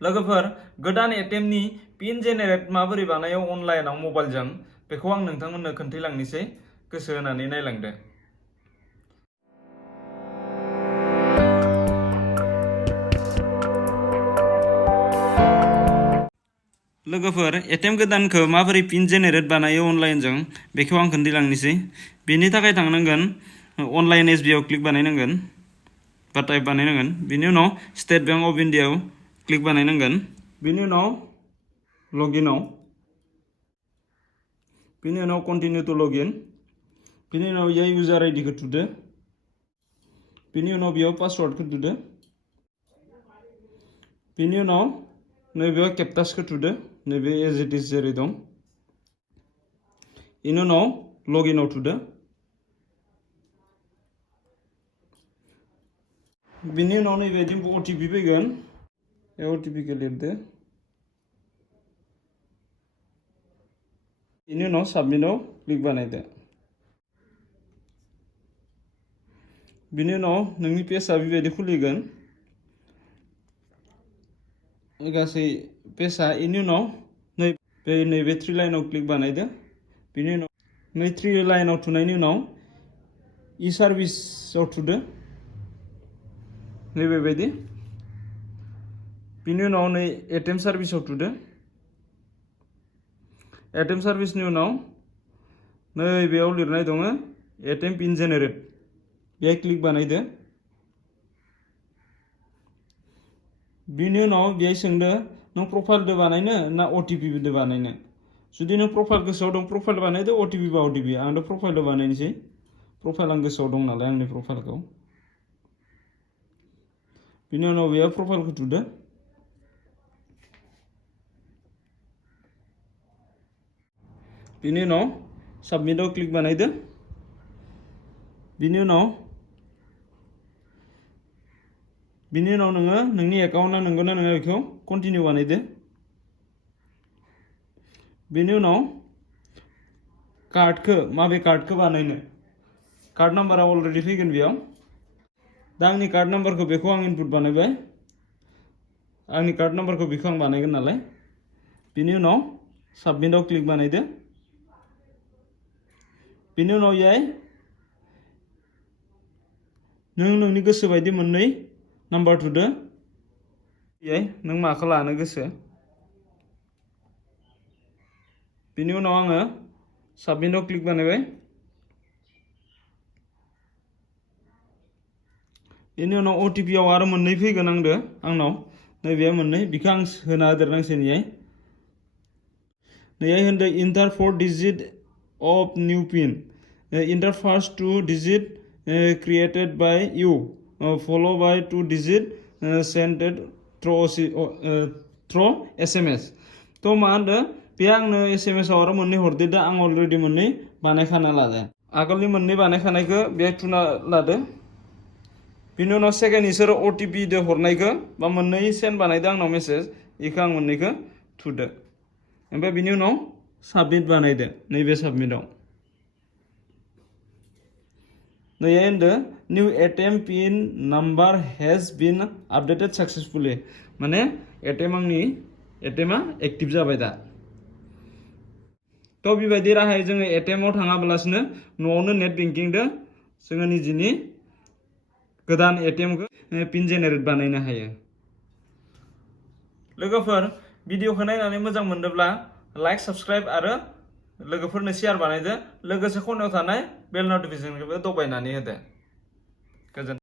लोगोफोर गोदान ATM नि पिन जेनेरेट माबोरै बानायो अनलाइनाव मबाइलजों बेखौ आं नोंथांमोननो खोन्थालांनोसै गोसो होनानै नायलांदो। लोगोफोर ATM गोदानखौ माबोरै पिन जेनेरेट बानायो अनलाइनजों बेखौ आं खोन्थालांनोसै। बेनि थाखाय थांनांगोन अनलाइन SB आव क्लिक बानायनांगोन बा टाइप बानायनांगोन। बिनि उनाव स्टेट बैंक अफ इन्डिया आव क्लिक बानायनांगोन। बिनि उनाव लगिनआव, बिनि उनाव कन्टिनिउ टु लगिन, बिनि उनाव इयाव इउजार आइडि खौ थुदो, बिनि उनाव बेयाव पासवर्डखौ थुदो, बिनि उनाव नैबेयाव केप्टासखौ थुदो, नैबे एज इट इज जेरै दं। बेनि उनाव लगिनआव थुदो, बिनि उनाव नैबेदि OTP फैगोन, बे OTP खौ लिरदो, बिनि उनाव साबमिटआव क्लिक बानायदो। बिनि उनाव नोंनि पेजआ बेबायदि खुलिगोन गासै पेजआ। बेनि उनाव नैबे 3 लाइनाव क्लिक बानायदो। बिनि उनाव नै 3 लाइनाव थुनायनि उनाव इ सार्भिसआव थुदो, नैबेबायदि। बिनि उनाव नै ATM सार्भिसआव थुदो। ATM सार्भिसनि उनाव नैबेयाव लिरनाय दङ ATM पिन जेनेरेट, बेहाय क्लिक बानायदो। बिनि उनाव बेहाय सोंदो नों प्रफाइलदो बानायनो ना OTP दो बानायनो। जुदि नों प्रफाइल गोसोआव दं प्रफाइल बानायदो, OTP बा OTP। आं दा प्रफाइलदो बानायनोसै, प्रफाइल आं गोसोआव दं नालाय आंनि प्रफाइलखौ। बिनि उनाव बेयाव प्रफाइलखौ थुदो, बिनि उनाव साबमिटआव क्लिक बानायदो। बिनि उनाव नोङो नोंनि एकाउन्टआ नंगौना नङा बेखौ कन्टिनिउ बानायदो। बिनि उनाव माबे कार्डखौ बानायनो, कार्ड नाम्बारा अलरेडि फैगोन बेयाव। दा आंनि कार्ड नाम्बारखौ बेखौ आं इनपुट बानायबाय, आंनि कार्ड नाम्बारखौ बेखौ आं बानायगोन नालाय। बिनि उनाव साबमिटआव क्लिक बानायदो। बिनि उनाव इयाय नोंनि गोसो बायदि मोननै नाम्बार थुदो, इयाय नों माखौ लानो गोसो। बिनि उनाव आङो साबमिटआव क्लिक बानायबाय। बेनि उनाव OTP आव आरो मोननै फैगोन आंनाव, नैबे मोननै, बेखौ आं होना होदेरनांसिगोन इयाय। नैयाय होनदो enter 4 digit of new pin, enter first 2 digit created by you, follow by 2 digit sended through SMS। तो मा होनदो बे आंनो SMS आव आरो मोननै हरदो, दा आं अलरेडि मोननै बानायखाना लादो। आगोलनि मोननै बानायखानायखौ बेहाय थुना लादो। बिनि उनाव सेकेन्ड इसोरो OTP दो हरनायखौ बा मोननै सेन्ड बानायदो आंनाव मेसेज, बेखौ आं मोननैखौ थुदो। ओमफ्राय बिनि उनाव साबमिट बानायदो, नैबे साबमिटआव। नैयाय होनदो new ATM pin number has been updated successfully, माने आंनि ATMआ एक्टिभ जाबाय दा। तो बेबायदि राहायै जोङो ATM आव थाङाब्लासिनो न'आवनो नेट बेंकिंदो जोङो निजिनि गोदान ATM खौ पिन जेनेरेट बानायनो हायो। लोगोफोर भिडिअखौ नायनानै मोजां मोनदोंब्ला लाइक, साबस्क्राइब आरो लोगोफोरनो शेयार बानायदो। लोगोसे खनायाव थानाय बेल नटिफिकेसनखौबो दबायनानै होदो। गोजोन्थों।